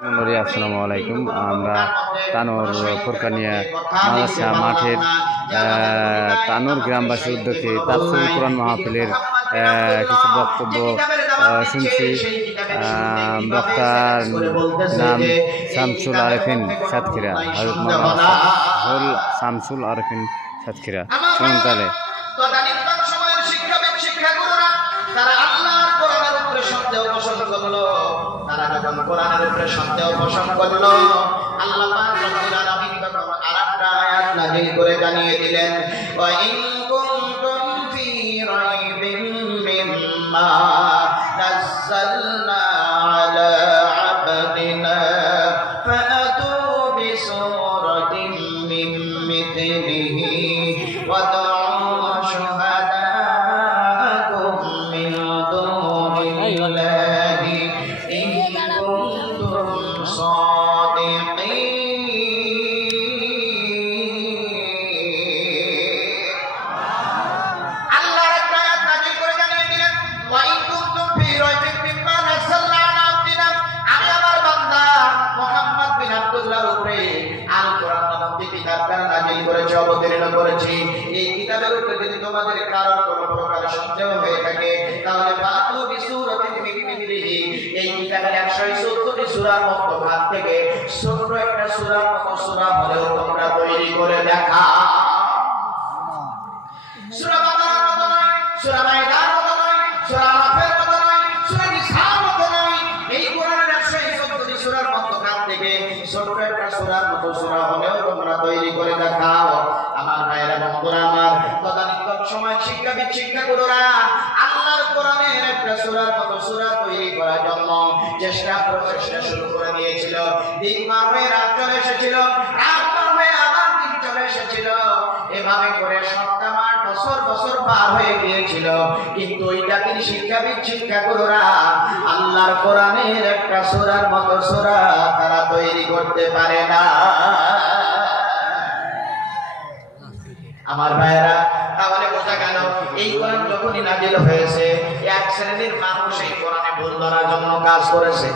আসসালামু আলাইকুম। আমরা তানোর ফোরকানিয়া মাদ্রাসা মাঠের তানোর গ্রামবাসীর উদ্যোগে তাফসীর কোরআন মাহফিলের কিছু বক্তব্য শুনছি। বক্তার নাম শামসুল আরেফিন সাতক্ষীরা, হযরত মাওলানা শামসুল আরেফিন সাতক্ষীরা। শুনুন তাহলে। তারা আল্লাহর কোরআনের উপরে সন্দেহ পোষণ করলো। তারা যখন কোরআনের উপরে সন্দেহ পোষণ করলো, আল্লাহ পাক রব্বুল আলামিন তখন আরেকটা আয়াত নাযিল করে জানিয়ে দিলেন, ওয়া ইন কুনতুম ফি রাইবিন মিম্মা নাযালনা আলা আবদিনা ফাআতু বিসূরাতিন মিন মিথলিহি ওয়া অবতীর্ণ করেছি। এই কিতাবের উপরে যদি তোমাদের কারোর কোনো প্রকার সন্দেহ হয়ে থাকে, তাহলে ফাতু বিসূরাতিন মিন মিথলিহি, এই কিতাবের 114টি সূরার মধ্যে ভাগ থেকে ছোট একটা সূরার মতো সূরা হলেও তোমরা তৈরি করে দেখাও। সূরা বাকারার মতো নয়, সূরা মাইদার মতো নয়, সূরা আরাফের মতো নয়, সূরা নিসার মতো নয়, এই কোরআনের 114টি সূরার মধ্যে ভাগ থেকে ছোট একটা সূরার মতো সূরা হলেও তোমরা তৈরি করে দেখাও। আমার ভাইয়েরা, বন্ধুরা আমার, তদানীন্তন সময় শিক্ষাবিদ শিক্ষাগুরুরা আল্লাহর কোরআনের একটা সূরার মতো সূরা তৈরি করার জন্য প্রচেষ্টা শুরু করে দিয়েছিল। দিন পার হয়ে রাত চলে এসেছিল, রাত পার হয়ে আবার দিন চলে এসেছিল। এভাবে করে সপ্তাহ বছর পার হয়ে গিয়েছিল, কিন্তু ওই জাতির শিক্ষাবিদ শিক্ষাগুরুরা আল্লাহর কোরআনের একটা সূরার মতো সূরা তারা তৈরি করতে পারে না। আমার ভাইয়েরা, তাহলে বোঝা গেল এই কোরআন যখনই নাজিল হয়েছে, এক শ্রেণীর মানুষ এই কোরআনে ভুল ধরার জন্য কাজ করেছে।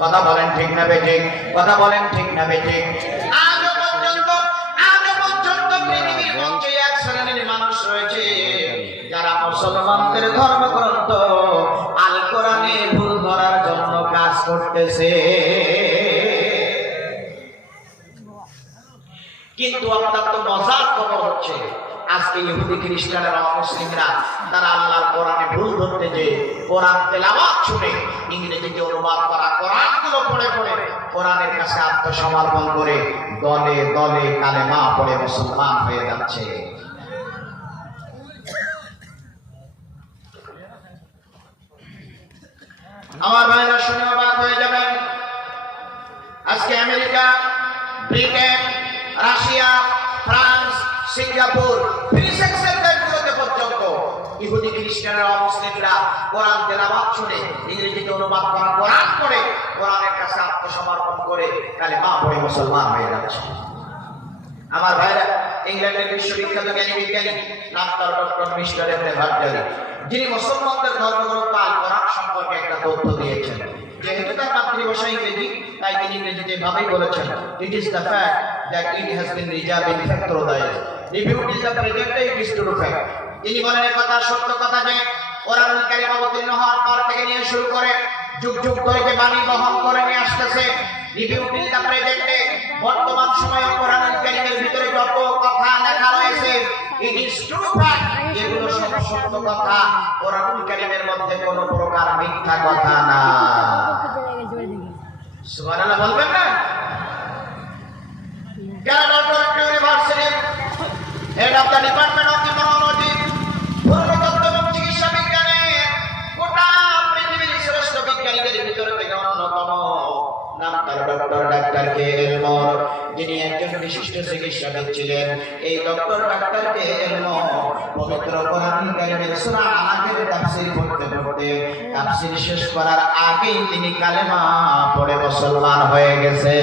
কথা বলেন ঠিক না বেঠিক? কথা বলেন ঠিক না বেঠিক? আজও পর্যন্ত পৃথিবীর মধ্যে এক শ্রেণীর মানুষ রয়েছে যারা মুসলমানদের ধর্মগ্রন্থ আল কোরআনে ভুল ধরার জন্য কাজ করতেছে। কিন্তু অত্যন্ত মজার খবর হচ্ছে, আজকে ইহুদি খ্রিস্টানেরা মুসলিমরা তারা আল্লাহর কোরআনে ভুল ধরতে যে কোরআন তেলাওয়াত শুনে ইংরেজিতে অনুবাদ করা কোরআনগুলো পড়ে পড়ে কোরআনের কাছে আত্মসমর্পণ করে দলে দলে কালেমা পড়ে মুসলমান হয়ে যাচ্ছে। আমার ভাইরা, শুনে অবাক হয়ে যাবেন। আজকে America, Britain, Russia, France, Singapore, দেশগুলোতে পর্যন্ত ইহুদি খ্রিস্টানেরা মুসলিমরা কোরআন তেলাওয়াত শুনে ইংরেজিতে অনুবাদ করা কোরআন পড়ে কোরআনের কাছে আত্মসমর্পণ করে কালেমা পড়ে মুসলমান হয়ে যাচ্ছে। আমার ভাইরা, ইংল্যান্ডের বিশ্ববিখ্যাত জ্ঞানী বিজ্ঞানী নাম তার ডক্টর মিস্টার এমনে ভার্জারি, যিনি মুসলমানদের ধর্মগ্রন্থ আল কোরআন সম্পর্কে একটা তথ্য দিয়েছেন। যেহেতু তার মাতৃভাষা ইংরেজি, তাই তিনি ইংরেজিতে ভাবেই বলেছেন, it is the fact that it has been reserved in factorise, reviewed is the present it is to fact. তিনি বলেন এই কথা সত্য কথা যে কোরআনুল কারীম অবতীর্ণ হওয়ার পর থেকে নিয়ে শুরু করে যুগ যুগ ধরে যে বাণী বহন করে নিয়ে আসতেছে, রিভিউড ইজ দ্য প্রেজেন্টে, বর্তমান সময়ে কোরআনুল কারীমের ভিতরে যত কথা লেখা রয়েছে ইট ইজ টু ফ্যাক্ট, এগুলো সব সত্য কথা। কোরআনুল কারীমের মধ্যে কোনো প্রকার মিথ্যা কথা না। সুবহানাল্লাহ বলবেন না? ক্যানাডা ইউনিভার্সিটির head of the department of immunology, পুরাতত্ত্ব এবং চিকিৎসা বিজ্ঞানে গোটা পৃথিবীর শ্রেষ্ঠ বিজ্ঞানীদের ভিতরে থেকে অন্যতম নাম তার ডাক্তার কে এলমোর, যিনি একজন বিশিষ্ট চিকিৎসাবিদ ছিলেন। এই ডাক্তার কে এলমোর পবিত্র কোরআনুল কারীমের সূরা আলাকের তাফসীর পড়তে পড়তে তাফসীর শেষ করার আগেই তিনি কালেমা পড়ে মুসলমান হয়ে গেছে।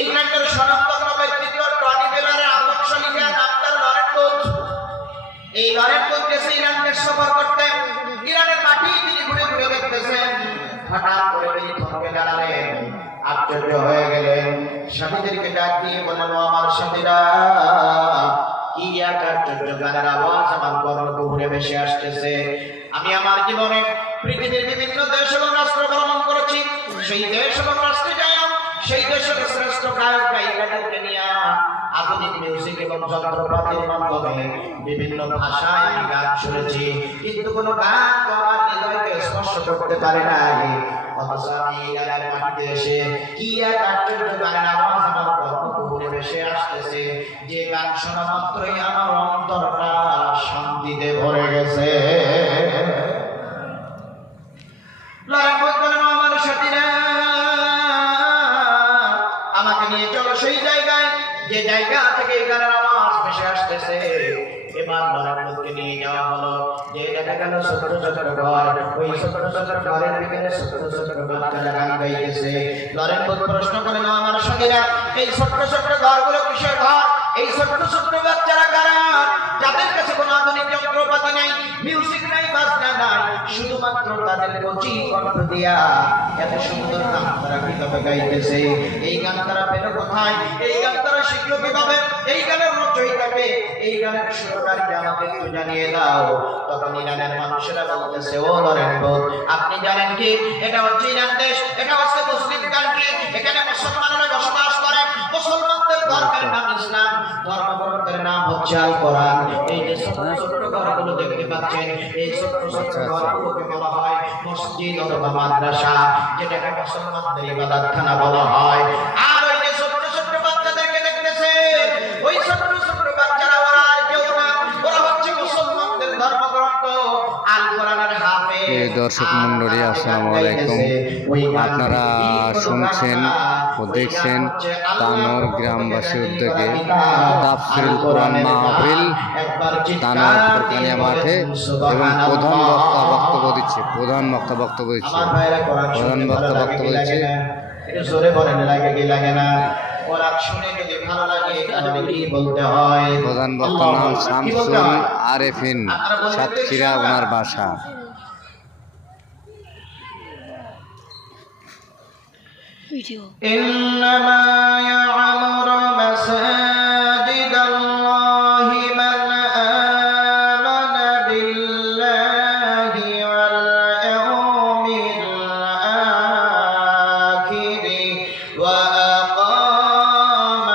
ইংল্যান্ডের স্বনামধন্য ব্যক্তিত্ব টনি বেলারের আদর্শনিকা নাম তার লরেন্ট কোচ। এই লরেন্ট কোচ দেশে ইরানকে সফর করতে, ইরানের মাটি তিনি ঘুরে ঘুরে দেখতেছেন হঠাৎ করে তিনি থমকে দাঁড়ালেন, আশ্চর্য হয়ে গেলেন। সাথীদেরকে ডাক দিয়ে বললেন, আমার সাথীরা, কি এক আশ্চর্য গানের আওয়াজ আমার কর্ণকুহরে ভেসে আসতেছে। আমি আমার জীবনে পৃথিবীর বিভিন্ন দেশ এবং রাষ্ট্র ভ্রমণ করেছি। সেই দেশ এবং রাষ্ট্রে যাই, সেই দেশের শ্রেষ্ঠ গায়ক গায়িকাদেরকে নিয়ে আধুনিক মিউজিক এবং যন্ত্রপাতির মাধ্যমে বিভিন্ন ভাষায় আমি গান শুনেছি, কিন্তু কোনো গান তো আমার হৃদয়কে স্পর্শ করতে পারে নাই। অথচ আমি এই গানের মাটিতে এসে কি এক আশ্চর্য গানের আওয়াজ আমার কর্ণকুহরে ভেসে আসতেছে, যে গান শোনা মাত্রই আমার অন্তরটা শান্তিতে ভরে গেছে। আমার সাথীরা, আমাকে নিয়ে চলো সেই জায়গায়, যে জায়গা থেকে এই গানের আওয়াজ ভেসে আসতেছে। এবার লরেনকে নিয়ে যাওয়া হলো, যে দেখা গেল ছোট ছোট ঘর, ওই ছোট ছোট ঘরের ভিতরে ছোট ছোট বাচ্চারা গান গাইতেছে। লরেন প্রশ্ন করে, না আমার সঙ্গীরা, এই ছোট ছোট ঘরগুলো কিসের ঘর? এই ছোট ছোট বাচ্চারা কারা, যাদের কাছে কোনো আধুনিক যন্ত্রপাতি নাই, মিউজিক নাই, বাজনা নাই, শুধুমাত্র তাদের কচি কণ্ঠ দিয়া এত সুন্দর গান তারা কিভাবে গাইতেছে? এই গান তারা পেল কোথায়? এই গান তারা শিখলো কিভাবে? এই গানের রচয়িতাকে, এই গানের সুরকারকে আমাকে একটু জানিয়ে দাও। তখন ইরানের মানুষেরা বলতেছে, ও লরেন, আপনি জানেন কি এটা হচ্ছে ইরান দেশ, এটা হচ্ছে মুসলিম কান্ট্রি, এখানে মুসলমানরা বসবাস করে, মুসলমানদের ধর্মের নাম ইসলাম, ধর্মগ্রন্থের নাম হচ্ছে আল কোরআন। এই যে ছোট ছোট ঘরগুলো দেখতে পাচ্ছেন, এই ছোট ছোট ঘরগুলোকে বলা হয় মসজিদ অথবা মাদ্রাসা, যেটাকে মুসলমানদের ইবাদতখানা বলা হয়। আর ওই যে ছোট ছোট বাচ্চাদেরকে দেখতেছে, ওই ছোট ছোট বাচ্চারা ওরা আর কেউ না, ওরা হচ্ছে মুসলমানদের ধর্মগ্রন্থ আল কোরআনের হাফেজ। দর্শক মণ্ডলী, আসসালামু আলাইকুম। আপনারা শুনছেন ও দেখছেন তানোর গ্রামবাসীর উদ্যোগে তাফসীরুল কোরআন মাহফিল তানোর ফরকানিয়া মাঠে, এবং প্রধান বক্তা বক্তব্য দিচ্ছে। জোরে বলেন, লাগে কি লাগে না? ওরা শুনে যদি ভালো লাগে তাহলে কি বলতে হয়? প্রধান বক্তার নাম শামসুল আরেফিন, সাতক্ষীরা ওনার বাসা। إنما يعمر مساجد الله من آمن بالله واليوم الآخر وأقام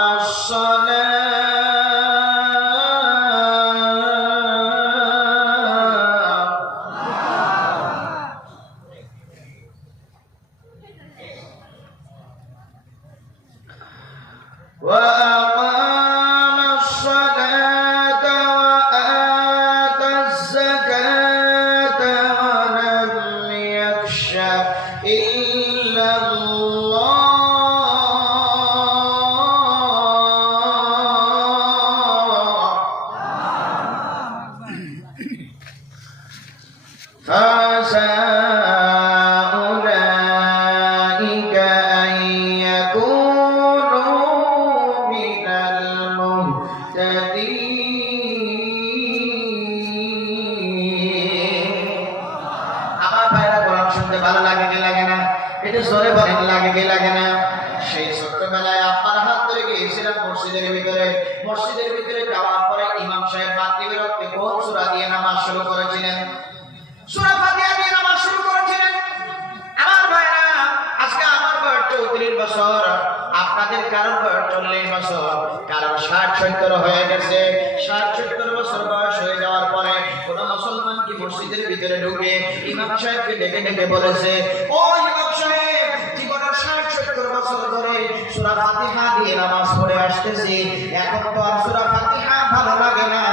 الصلاة وآتى الزكاة ولم يخش إلا الله فعسى أولئك أن يكونوا من المهتدين। আমার ভাইরা, কোরআন শুনতে ভালো লাগে কি লাগে না? এটা জোরে বলেন, লাগে কি লাগে না? সেই ছোট্টবেলায় আপনার হাত ধরে গিয়েছিলাম মসজিদের ভিতরে যাওয়ার পরে ইমাম সাহেব মাগরিবের ওয়াক্তে কোন সূরা দিয়ে নামাজ শুরু করেছিলেন? সূরা ফাতিহা দিয়ে নামাজ শুরু করেছিলেন। আমার ভাইরা, আজকে আমার বয়স 34 বছর, আপনাদের কারোর বয়স 40 বছর, কারোর 60-70 হয়ে গেছে। 60-70 বছর বয়স হয়ে যাওয়ার পরে কোন মুসলমান কি মসজিদের ভিতরে ঢুকে ইমাম সাহেবকে ডেকে ডেকে বলেছে, ও ইমাম সাহেব, জীবনের 60-70 বছর ধরে সূরা ফাতিহা দিয়ে নামাজ পড়ে আসতেছি, এখন তো আর সূরা ফাতিহা ভালো লাগে না,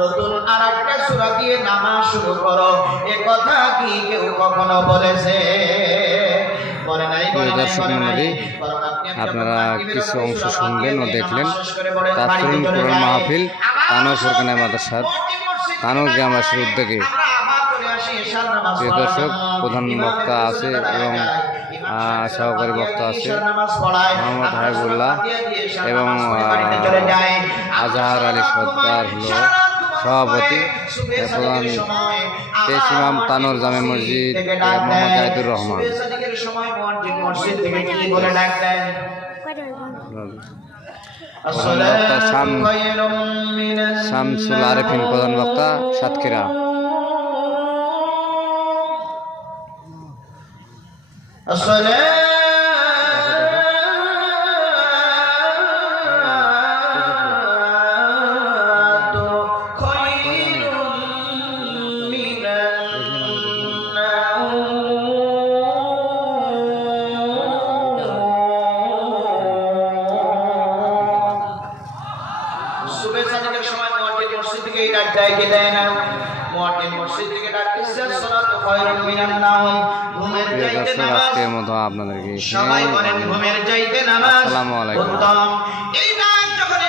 নতুন আরেকটা সূরা দিয়ে নামাজ শুরু করো। এ কথা কি কেউ কখনো বলেছে? বলে নাই, বলে নাই, বলে নাই। আপনারা কিছু অংশ শুনলেন ও দেখলেন তাফসীরুল কোরআন মাহফিল তানোর ফরকানিয়া মাদ্রাসার তানোর গ্রামবাসীর উদ্যোগে। প্রিয় দর্শক, প্রধান বক্তা আছে এবং সহকারী বক্তা আছে মোহাম্মদ হাবিবুল্লাহ এবং আজহার আলী সরকার হল সভাপতি। প্রধান পেশ ইমাম তানোর জামে মসজিদ মোহাম্মদ জাহিদুর রহমান। সময় মসজিদ থেকে কি বলে ডাক দেন? বক্তা শামসুল আরেফিন, প্রধান বক্তা সাতক্ষীরা। প্রিয় দর্শক, আজকের মতো আপনাদেরকে সবাই বলেন ঘুমের চাইতে নামাজ আসসালামু আলাইকুম। উত্তম। এই